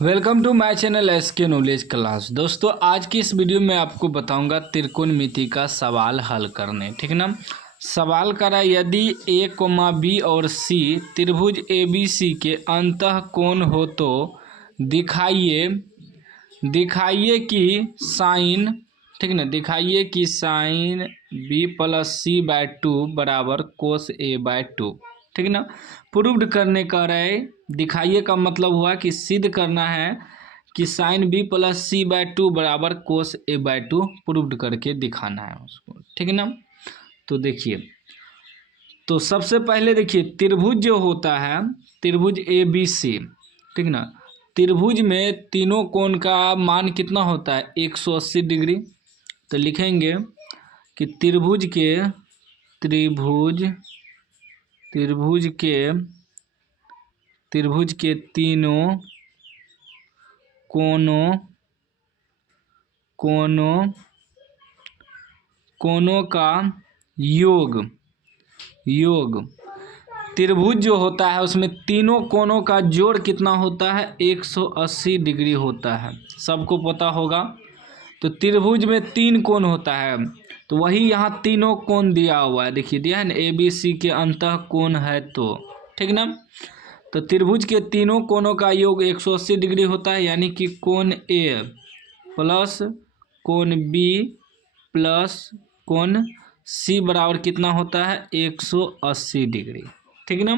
Welcome to my channel SK knowledge class. दोस्तों आज की इस वीडियो में आपको बताऊंगा त्रिकोणमिति का सवाल हल करने। ठीक ना। सवाल करा यदि ए कोमा बी और सी त्रिभुज ए बी सी के अंतः कोण हो तो दिखाइए दिखाइए कि साइन, ठीक ना, दिखाइए कि sine B plus C by two बराबर कोस ए बाय टू। ठीक ना। प्रूव्ड करने का रहे, दिखाइए का मतलब हुआ कि सिद्ध करना है कि sine B plus C by two बराबर cos A by two proved करके दिखाना है उसको। ठीक ना। तो देखिए, तो सबसे पहले देखिए त्रिभुज जो होता है, त्रिभुज ए बी सी, ठीक ना, त्रिभुज में तीनों कोण का मान कितना होता है 180 डिग्री। तो लिखेंगे कि त्रिभुज के तीनों कोणों का योग त्रिभुज जो होता है उसमें तीनों कोणों का जोड़ कितना होता है 180 डिग्री होता है, सबको पता होगा। तो त्रिभुज में तीन कोण होता है, तो वही यहाँ तीनों कोण दिया हुआ है, देखिए दिया है ना, ए बी सी के अंतः कोण है तो, ठीक ना। तो त्रिभुज के तीनों कोणों का योग 180 डिग्री होता है, यानी कि कोण ए प्लस कोण बी प्लस कोण सी बराबर कितना होता है 180 डिग्री। ठीक ना,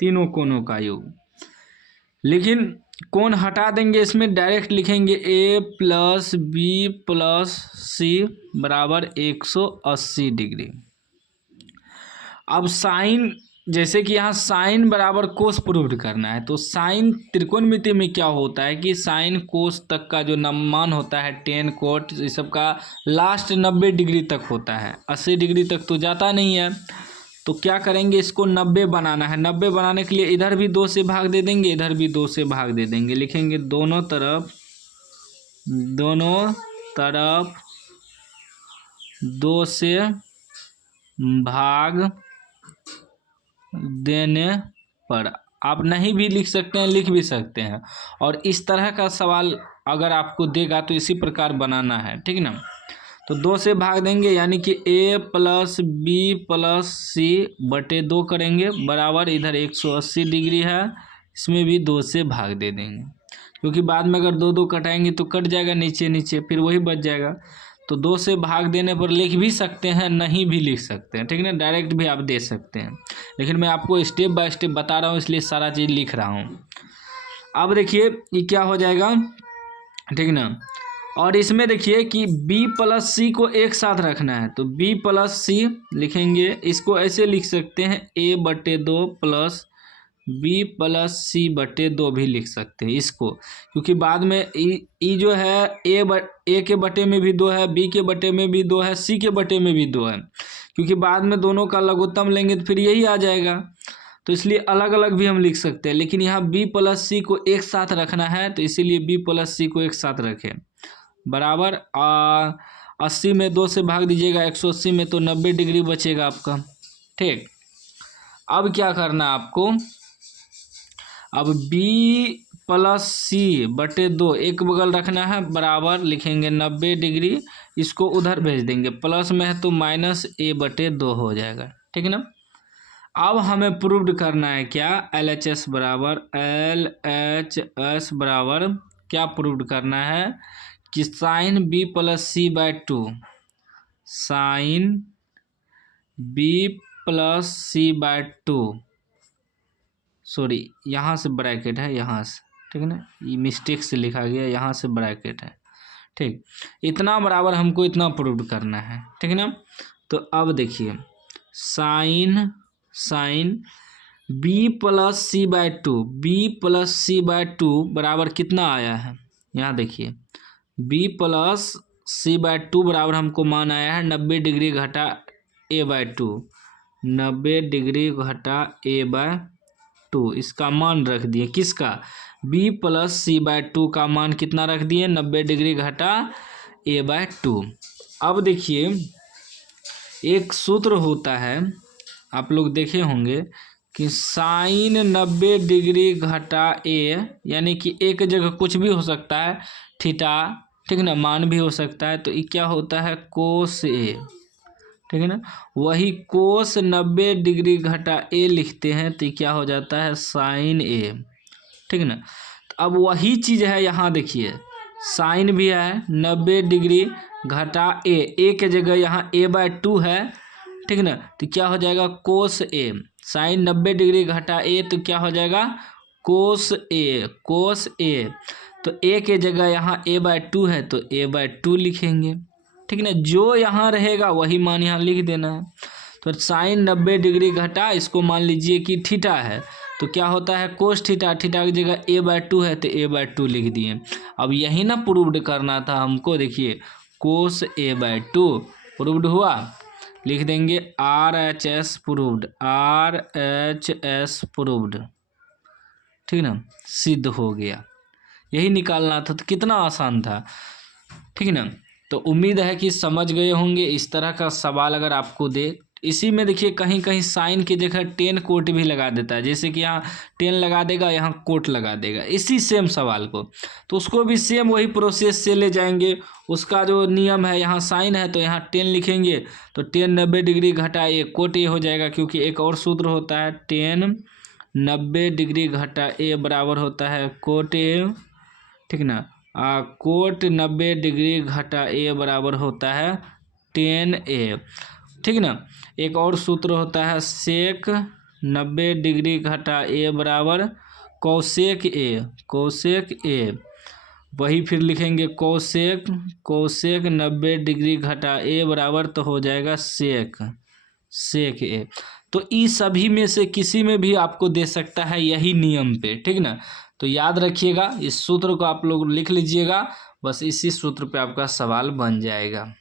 तीनों कोणों का योग। लेकिन कोण हटा देंगे, इसमें डायरेक्ट लिखेंगे ए प्लस बी प्लस सी बराबर 180 डिग्री। अब साइन, जैसे कि यहाँ साइन बराबर कोस प्रूव्ड करना है, तो साइन त्रिकोणमिति में क्या होता है कि साइन कोस तक का जो मान होता है, टेन कोट इस सब का लास्ट 90 डिग्री तक होता है, 80 डिग्री तक तो जाता नहीं है। तो क्या करेंगे, इसको 90 बनाना है। 90 बनाने के लिए इधर भी 2 से भाग दे देंगे, इधर भी 2 से भाग दे देंगे। लिखेंगे दोनों तरफ 2 से भाग देने पर, आप नहीं भी लिख सकते हैं, लिख भी सकते हैं। और इस तरह का सवाल अगर आपको देगा तो इसी प्रकार बनाना है, ठीक ना। तो 2 से भाग देंगे, यानी कि a प्लस बी प्लस सी बटे 2 करेंगे बराबर, इधर 180 डिग्री है, इसमें भी 2 से भाग दे देंगे, क्योंकि बाद में अगर 2 कटाएंगे तो कट जाएगा नीचे नीचे, फिर वही बच जाएगा। तो 2 से भाग देने पर लिख भी सकते हैं, नहीं भी लिख सकते हैं, ठीक ना, डायरेक्ट भी आप दे सकते हैं। लेकिन मैं आपको स्टेप बाय स्टेप बता रहा हूँ, इसलिए सारा चीज़ लिख रहा हूँ। अब देखिए ये क्या हो जाएगा, ठीक ना। और इसमें देखिए कि b प्लस सी को एक साथ रखना है, तो b प्लस सी लिखेंगे, इसको ऐसे लिख सकते हैं a बटे 2 प्लस b प्लस सी बटे 2 भी लिख सकते हैं इसको, क्योंकि बाद में ई जो है ए के बटे में भी 2 है, b के बटे में भी 2 है, c के बटे में भी 2 है, क्योंकि बाद में दोनों का लघुत्तम लेंगे तो फिर यही आ जाएगा। तो इसलिए अलग अलग भी हम लिख सकते हैं, लेकिन यहाँ b प्लस सी को एक साथ रखना है, तो इसीलिए b प्लस सी को एक साथ रखें बराबर 80 में 2 से भाग दीजिएगा 180 में, तो 90 डिग्री बचेगा आपका। ठीक, अब क्या करना है आपको, अब b प्लस सी बटे 2 एक बगल रखना है बराबर, लिखेंगे 90 डिग्री, इसको उधर भेज देंगे, प्लस में है तो माइनस a बटे 2 हो जाएगा, ठीक ना। अब हमें प्रूव्ड करना है क्या, LHS बराबर क्या प्रूव्ड करना है कि sine B plus C by two, sine B plus C by two, sorry यहाँ से ब्रैकेट है, यहाँ से, ठीक है ना, ये मिस्टेक से लिखा गया, यहाँ से ब्रैकेट है, ठीक, इतना बराबर हमको इतना प्रूव्ड करना है, ठीक है ना। तो अब देखिए sine B plus C by two, B plus C by two बराबर कितना आया है, यहाँ देखिए b plus C by two बराबर हमको मान आया है 90 डिग्री घटा a बाय टू, 90 डिग्री घटा a बाय टू, इसका मान रख दिए, किसका, b plus C by two का मान कितना रख दिए 90 डिग्री घटा a बाय टू। अब देखिए एक सूत्र होता है, आप लोग देखे होंगे कि साइन 90 डिग्री घटा ए, यानी कि एक जगह कुछ भी हो सकता है, थीटा, ठीक ना, मान भी हो सकता है, तो ये क्या होता है कोस ए, ठीक है ना। वही कोस 90 डिग्री घटा ए लिखते हैं तो क्या हो जाता है साइन ए, ठीक है ना। तो अब वही चीज़ है यहाँ देखिए, साइन भी है 90 डिग्री घटा ए के जगह यहाँ a/2 है, ठीक है ना। तो क्या हो जाएगा कोस ए, साइन 90 डिग्री घटा ए तो क्या हो जाएगा कोस ए। तो ए के जगह यहाँ a/2 है तो a/2 लिखेंगे, ठीक है ना। जो यहाँ रहेगा वही मान यहाँ लिख देना है। तो साइन 90 डिग्री घटा, इसको मान लीजिए कि थीटा है, तो क्या होता है कोस थीटा, थीटा की जगह a/2 है तो a/2 लिख दिए। अब यही ना प्रूव्ड करना था हमको, देखिए कोस a/2 प्रूव्ड हुआ, लिख देंगे RHS प्रूव्ड, RHS प्रूव्ड, ठीक ना, सिद्ध हो गया। यही निकालना था, तो कितना आसान था, ठीक है ना। तो उम्मीद है कि समझ गए होंगे। इस तरह का सवाल अगर आपको दे, इसी में देखिए कहीं कहीं साइन की जगह 10 कोट भी लगा देता है, जैसे कि यहाँ 10 लगा देगा, यहाँ कोट लगा देगा इसी सेम सवाल को, तो उसको भी सेम वही प्रोसेस से ले जाएंगे। उसका जो नियम है, यहाँ साइन है तो यहाँ 10 लिखेंगे, तो 10 90 डिग्री घटा ए कोट ए हो जाएगा, क्योंकि एक और सूत्र होता है 10 90 डिग्री घटा ए बराबर होता है कोट ए, ठीक ना। कोट 90 डिग्री घटा ए बराबर होता है 10a, ठीक ना। एक और सूत्र होता है सेक 90 डिग्री घटा ए बराबर कौसेक ए, वही फिर लिखेंगे कौसेक 90 डिग्री घटा ए बराबर तो हो जाएगा सेक ए। तो इस सभी में से किसी में भी आपको दे सकता है यही नियम पे, ठीक ना। तो याद रखिएगा, इस सूत्र को आप लोग लिख लीजिएगा, बस इसी सूत्र पे आपका सवाल बन जाएगा।